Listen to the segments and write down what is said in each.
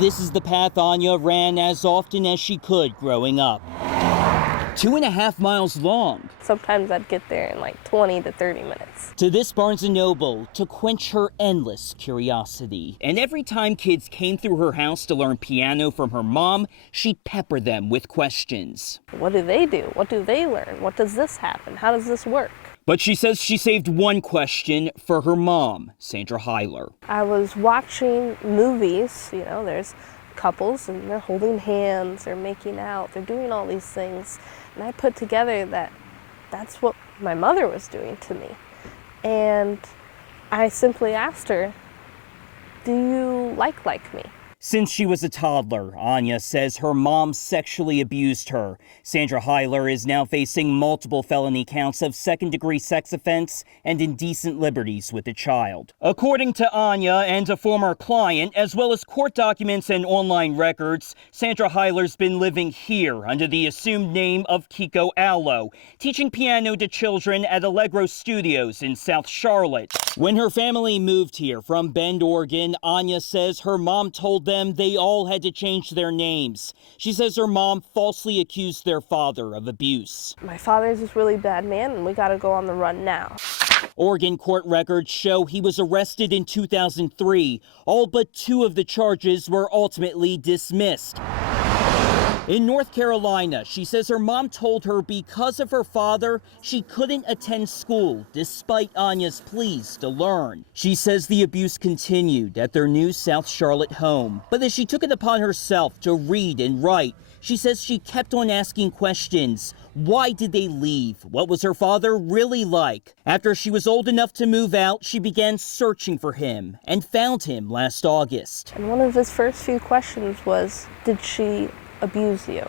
This is the path Anya ran as often as she could growing up. 2.5 miles long. Sometimes I'd get there in like 20 to 30 minutes. To this Barnes & Noble to quench her endless curiosity. And every time kids came through her house to learn piano from her mom, she'd pepper them with questions. What do they do? What do they learn? What does this happen? How does this work? But she says she saved one question for her mom, Sandra Heiler. I was watching movies, there's couples and they're holding hands, they're making out, they're doing all these things. And I put together that that's what my mother was doing to me. And I simply asked her, do you like me? Since she was a toddler, Anya says her mom sexually abused her. Sandra Heiler is now facing multiple felony counts of second-degree sex offense and indecent liberties with a child. According to Anya and a former client, as well as court documents and online records, Sandra Heiler's been living here under the assumed name of Kiko Allo, teaching piano to children at Allegro Studios in South Charlotte. When her family moved here from Bend, Oregon, Anya says her mom told them they all had to change their names. She says her mom falsely accused their father of abuse. My father's this really bad man and we gotta go on the run now. Oregon court records show he was arrested in 2003. All but 2 of the charges were ultimately dismissed. In North Carolina, she says her mom told her because of her father, she couldn't attend school despite Anya's pleas to learn. She says the abuse continued at their new South Charlotte home, but as she took it upon herself to read and write, she says she kept on asking questions. Why did they leave? What was her father really like? After she was old enough to move out, she began searching for him and found him last August. And one of his first few questions was, did she abuse you?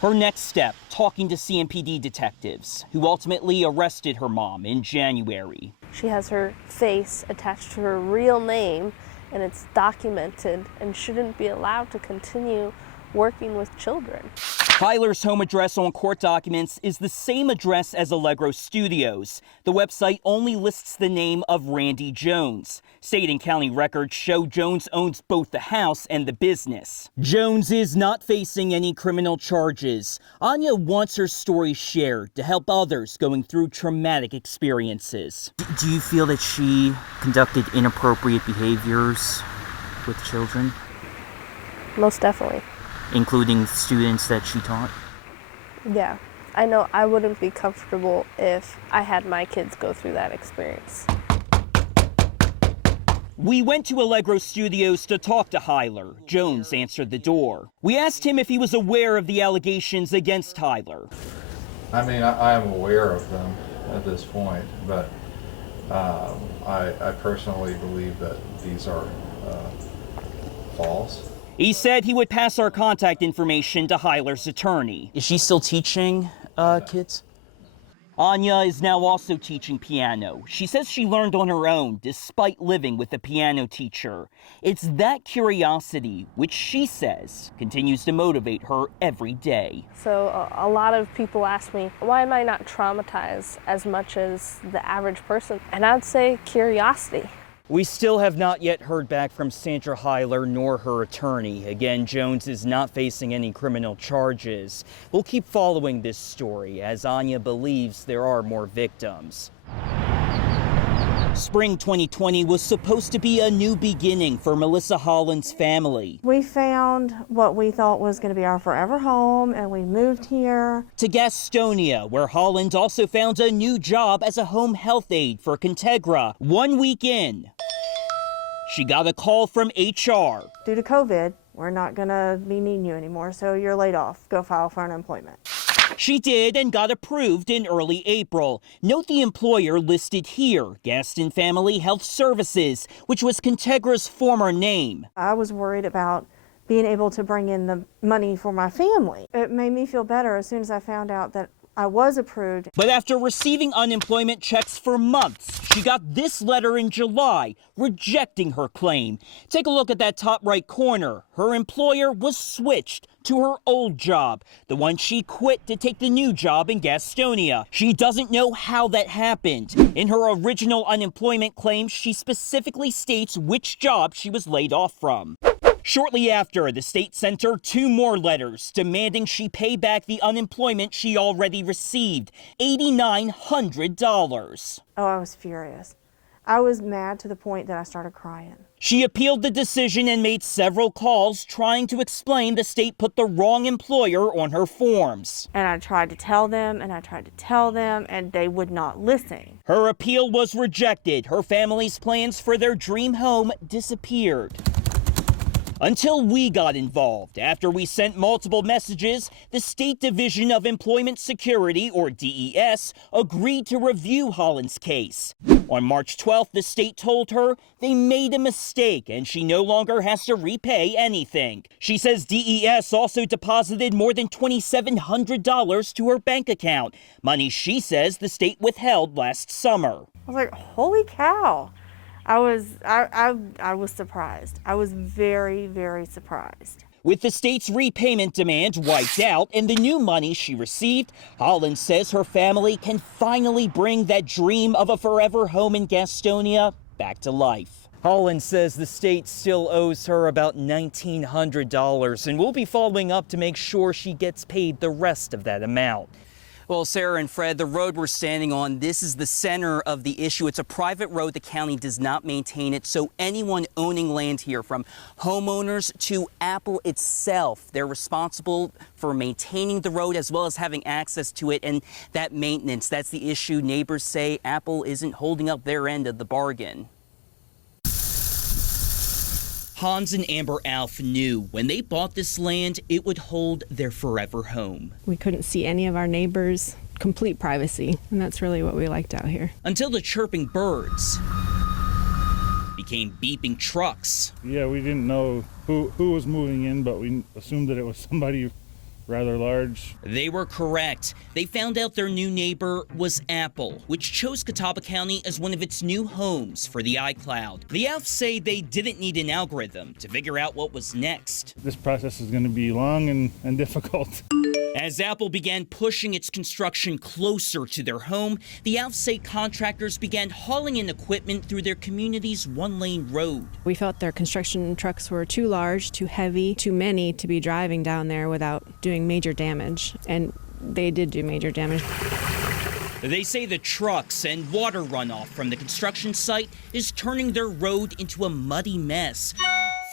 Her next step, talking to CMPD detectives, who ultimately arrested her mom in January. She has her face attached to her real name, and it's documented and shouldn't be allowed to continue working with children. Heiler's home address on court documents is the same address as Allegro Studios. The website only lists the name of Randy Jones. State and county records show Jones owns both the house and the business. Jones is not facing any criminal charges. Anya wants her story shared to help others going through traumatic experiences. Do you feel that she conducted inappropriate behaviors with children? Most definitely. Including students that she taught? Yeah, I know I wouldn't be comfortable if I had my kids go through that experience. We went to Allegro Studios to talk to Heiler. Jones answered the door. We asked him if he was aware of the allegations against Heiler. I mean, I am aware of them at this point, but I personally believe that these are false. He said he would pass our contact information to Heiler's attorney. Is she still teaching kids? Anya is now also teaching piano. She says she learned on her own despite living with a piano teacher. It's that curiosity, which she says continues to motivate her every day. So a lot of people ask me, why am I not traumatized as much as the average person? And I'd say curiosity. We still have not yet heard back from Sandra Heiler nor her attorney. Again, Jones is not facing any criminal charges. We'll keep following this story as Anya believes there are more victims. Spring 2020 was supposed to be a new beginning for Melissa Holland's family. We found what we thought was going to be our forever home, and we moved here. To Gastonia, where Holland also found a new job as a home health aide for Contegra. 1 week in, she got a call from HR. Due to COVID, we're not going to be needing you anymore, so you're laid off. Go file for unemployment. She did and got approved in early April. Note the employer listed here, Gaston Family Health Services, which was Contegra's former name. I was worried about being able to bring in the money for my family. It made me feel better as soon as I found out that I was approved. But after receiving unemployment checks for months, she got this letter in July rejecting her claim. Take a look at that top right corner. Her employer was switched to her old job, the one she quit to take the new job in Gastonia. She doesn't know how that happened. In her original unemployment claim, she specifically states which job she was laid off from. Shortly after, the state sent her 2 more letters demanding she pay back the unemployment she already received, $8,900. Oh, I was furious. I was mad to the point that I started crying. She appealed the decision and made several calls trying to explain the state put the wrong employer on her forms. And I tried to tell them, and I tried to tell them, and they would not listen. Her appeal was rejected. Her family's plans for their dream home disappeared. Until we got involved. After we sent multiple messages, the State Division of Employment Security, or DES, agreed to review Holland's case. On March 12th, the state told her they made a mistake and she no longer has to repay anything. She says DES also deposited more than $2,700 to her bank account, money she says the state withheld last summer. I was like, holy cow. I was surprised. I was very, very surprised. With the state's repayment demand wiped out and the new money she received, Holland says her family can finally bring that dream of a forever home in Gastonia back to life. Holland says the state still owes her about $1,900 and will be following up to make sure she gets paid the rest of that amount. Well, Sarah and Fred, the road we're standing on, this is the center of the issue. It's a private road. The county does not maintain it. So anyone owning land here, from homeowners to Apple itself, they're responsible for maintaining the road as well as having access to it. And that maintenance, that's the issue. Neighbors say Apple isn't holding up their end of the bargain. Hans and Amber Alf knew when they bought this land, it would hold their forever home. We couldn't see any of our neighbors, complete privacy, and that's really what we liked out here. Until the chirping birds became beeping trucks. Yeah, we didn't know who was moving in, but we assumed that it was somebody rather large. They were correct. They found out their new neighbor was Apple, which chose Catawba County as one of its new homes for the iCloud. The Alfs say they didn't need an algorithm to figure out what was next. This process is going to be long and difficult. As Apple began pushing its construction closer to their home, the Alfs say contractors began hauling in equipment through their community's one-lane road. We felt their construction trucks were too large, too heavy, too many to be driving down there without doing major damage, and they did do major damage. They say the trucks and water runoff from the construction site is turning their road into a muddy mess,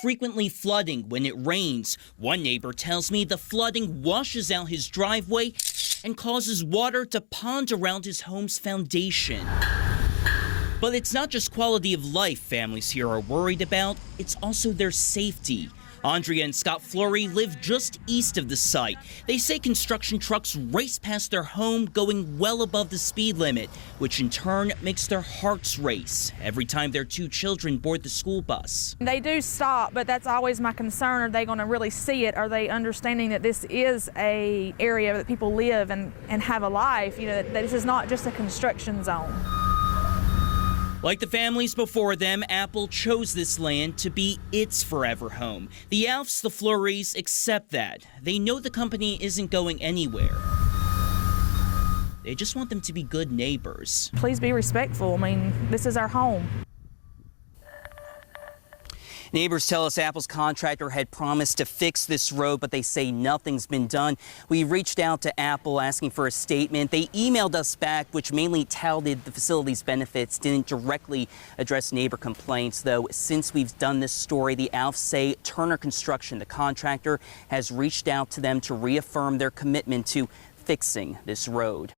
frequently flooding when it rains. One neighbor tells me the flooding washes out his driveway and causes water to pond around his home's foundation. But it's not just quality of life families here are worried about, it's also their safety. Andrea and Scott Flory live just east of the site. They say construction trucks race past their home going well above the speed limit, which in turn makes their hearts race every time their 2 children board the school bus. They do stop, but that's always my concern. Are they going to really see it? Are they understanding that this is a area that people live and have a life? You know, that this is not just a construction zone. Like the families before them, Apple chose this land to be its forever home. The Alfs, the Florys, accept that. They know the company isn't going anywhere. They just want them to be good neighbors. Please be respectful. I mean, this is our home. Neighbors tell us Apple's contractor had promised to fix this road, but they say nothing's been done. We reached out to Apple asking for a statement. They emailed us back, which mainly touted the facility's benefits, didn't directly address neighbor complaints, though. Since we've done this story, the Alfs say Turner Construction, the contractor, has reached out to them to reaffirm their commitment to fixing this road.